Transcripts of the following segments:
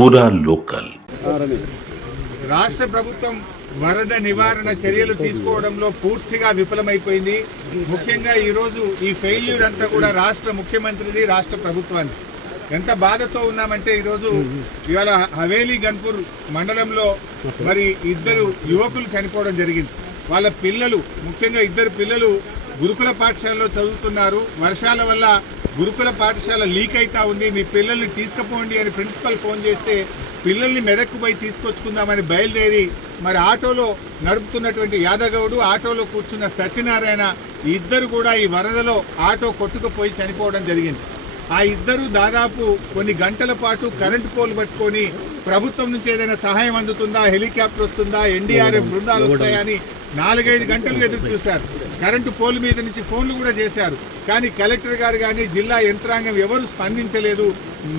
పూరా లోకల్. రాష్ట్ర ప్రభుత్వం వరద నివారణ చర్యలు తీసుకోవడంలో పూర్తిగా విఫలమైపోయింది. ముఖ్యంగా ఈరోజు ఈ ఫెయిల్యూర్ అంతా కూడా రాష్ట్ర ముఖ్యమంత్రిది, రాష్ట్ర ప్రభుత్వాన్ని. ఎంత బాధతో ఉన్నామంటే ఈరోజు ఇవాళ హవేలీ గన్పూర్ మండలంలో మరి ఇద్దరు యువకులు చనిపోవడం జరిగింది. వాళ్ళ పిల్లలు, ముఖ్యంగా ఇద్దరు పిల్లలు గురుకుల పాఠశాలలో చదువుతున్నారు. వర్షాల వల్ల గురుకుల పాఠశాల లీక్ అవుతా ఉంది, మీ పిల్లల్ని తీసుకుపోండి అని ప్రిన్సిపల్ ఫోన్ చేస్తే పిల్లల్ని మెదక్కు పోయి తీసుకొచ్చుకుందామని బయలుదేరి మరి ఆటోలో నడుపుతున్నటువంటి యాదగౌడు, ఆటోలో కూర్చున్న సత్యనారాయణ ఇద్దరు కూడా ఈ వరదలో ఆటో కొట్టుకుపోయి చనిపోవడం జరిగింది. ఆ ఇద్దరు దాదాపు కొన్ని గంటల పాటు కరెంటు పోల్ పట్టుకొని ప్రభుత్వం నుంచి ఏదైనా సహాయం అందుతుందా, హెలికాప్టర్ వస్తుందా, ఎన్డీఆర్ఎఫ్ బృందాలు వస్తాయని 4-5 గంటలు ఎదురు చూశారు. కరెంటు పోల్ మీద నుంచి ఫోన్లు కూడా చేశారు. కానీ కలెక్టర్ గారు కానీ జిల్లా యంత్రాంగం ఎవరు స్పందించలేదు.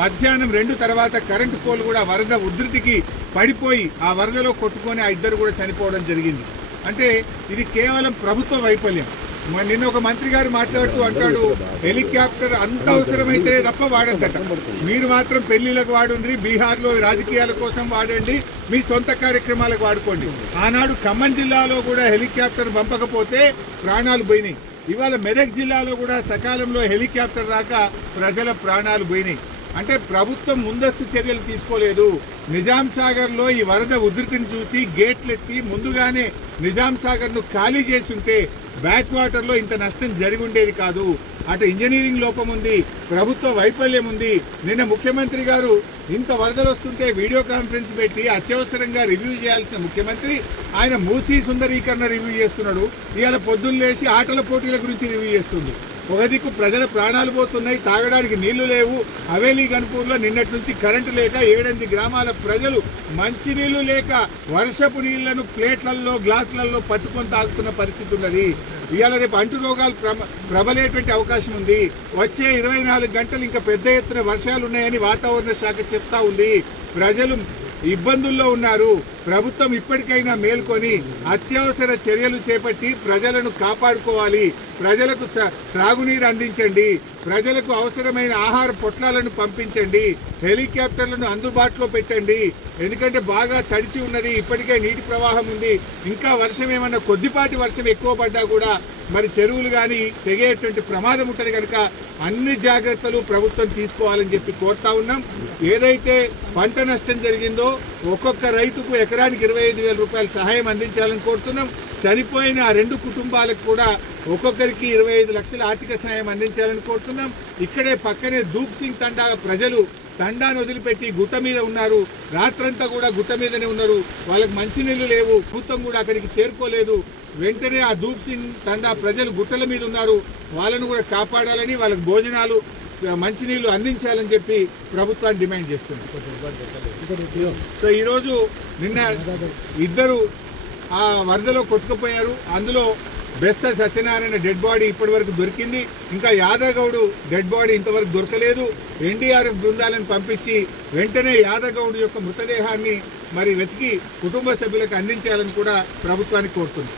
మధ్యాహ్నం 2 తర్వాత కరెంటు పోల్ కూడా వరద ఉధృతికి పడిపోయి ఆ వరదలో కొట్టుకొని ఆ ఇద్దరు కూడా చనిపోవడం జరిగింది. అంటే ఇది కేవలం ప్రభుత్వ వైఫల్యం. నిన్న ఒక మంత్రి గారు మాట్లాడుతూ అంటాడు, హెలికాప్టర్ అంత అవసరమైతే తప్ప వాడద్దట, మీరు మాత్రం పెళ్లిలకు వాడండి, బీహార్లో రాజకీయాల కోసం వాడండి, మీ సొంత కార్యక్రమాలకు వాడుకోండి. ఆనాడు ఖమ్మం జిల్లాలో కూడా హెలికాప్టర్ పంపకపోతే ప్రాణాలు పోయినాయి. ఇవాళ మెదక్ జిల్లాలో కూడా సకాలంలో హెలికాప్టర్ రాక ప్రజల ప్రాణాలు పోయినాయి. అంటే ప్రభుత్వం ముందస్తు చర్యలు తీసుకోలేదు. నిజాం సాగర్లో ఈ వరద ఉధృతిని చూసి గేట్లు ఎత్తి ముందుగానే నిజాం సాగర్ను ఖాళీ చేసి ఉంటే బ్యాక్ వాటర్లో ఇంత నష్టం జరిగి ఉండేది కాదు. అటు ఇంజనీరింగ్ లోపం ఉంది, ప్రభుత్వ వైఫల్యం ఉంది. నిన్న ముఖ్యమంత్రి గారు ఇంత వరదలు వస్తుంటే వీడియో కాన్ఫరెన్స్ పెట్టి అత్యవసరంగా రివ్యూ చేయాల్సిన ముఖ్యమంత్రి ఆయన మూసీ సుందరీకరణ రివ్యూ చేస్తున్నాడు. ఇవాళ పొద్దున్న లేచి ఆటల పోటీల గురించి రివ్యూ చేస్తుంది. ఒక దిక్కు ప్రజల ప్రాణాలు పోతున్నాయి, తాగడానికి నీళ్లు లేవు. హవేలీ గన్పూర్లో నిన్నటి నుంచి కరెంటు లేక 7-8 గ్రామాల ప్రజలు మంచినీళ్లు లేక వర్షపు నీళ్లను ప్లేట్లలో, గ్లాసులలో పట్టుకొని తాగుతున్న పరిస్థితి ఉన్నది. ఇవాళ రేపు అంటు రోగాలు ప్రబలేటువంటి అవకాశం ఉంది. వచ్చే 24 గంటలు ఇంకా పెద్ద ఎత్తున వర్షాలు ఉన్నాయని వాతావరణ శాఖ చెప్తా ఉంది. ప్రజలు ఇబ్బందుల్లో ఉన్నారు. ప్రభుత్వం ఇప్పటికైనా మేల్కొని అత్యవసర చర్యలు చేపట్టి ప్రజలను కాపాడుకోవాలి. ప్రజలకు త్రాగునీరు అందించండి, ప్రజలకు అవసరమైన ఆహార పొట్లాలను పంపించండి, హెలికాప్టర్లను అందుబాటులో పెట్టండి. ఎందుకంటే బాగా తడిచి ఉన్నది, ఇప్పటికే నీటి ప్రవాహం ఉంది. ఇంకా వర్షం ఏమన్నా కొద్దిపాటి వర్షం ఎక్కువ పడ్డా కూడా మరి చెరువులు కానీ తెగేటువంటి ప్రమాదం ఉంటుంది. కనుక అన్ని జాగ్రత్తలు ప్రభుత్వం తీసుకోవాలని చెప్పి కోరుతా ఉన్నాం. ఏదైతే పంట నష్టం జరిగిందో ఒక్కొక్క రైతుకు ఎకరానికి 25,000 రూపాయల సహాయం అందించాలని కోరుతున్నాం. చనిపోయిన ఆ 2 కుటుంబాలకు కూడా ఒక్కొక్కరికి 25 లక్షల ఆర్థిక సహాయం అందించాలని కోరుతున్నాం. ఇక్కడే పక్కనే దూప్ సింగ్ తండా ప్రజలు తండాను వదిలిపెట్టి గుట్ట మీద ఉన్నారు. రాత్రంతా కూడా గుట్ట మీదనే ఉన్నారు. వాళ్ళకి మంచినీళ్లు లేవు, ప్రభుత్వం కూడా అక్కడికి చేరుకోలేదు. వెంటనే ఆ దూప్ సింగ్ తండా ప్రజలు గుట్టల మీద ఉన్నారు, వాళ్ళను కూడా కాపాడాలని, వాళ్ళకి భోజనాలు, మంచినీళ్లు అందించాలని చెప్పి ప్రభుత్వాన్ని డిమాండ్ చేస్తున్నారు. సో ఈరోజు నిన్న ఇద్దరు ఆ వరదలో కొట్టుకుపోయారు. అందులో బెస్త సత్యనారాయణ డెడ్ బాడీ ఇప్పటి వరకు దొరికింది. ఇంకా యాదగౌడు డెడ్ బాడీ ఇంతవరకు దొరకలేదు. ఎన్డీఆర్ఎఫ్ బృందాలను పంపించి వెంటనే యాదగౌడు యొక్క మృతదేహాన్ని మరి వెతికి కుటుంబ సభ్యులకు అందించాలని కూడా ప్రభుత్వానికి కోరుతుంది.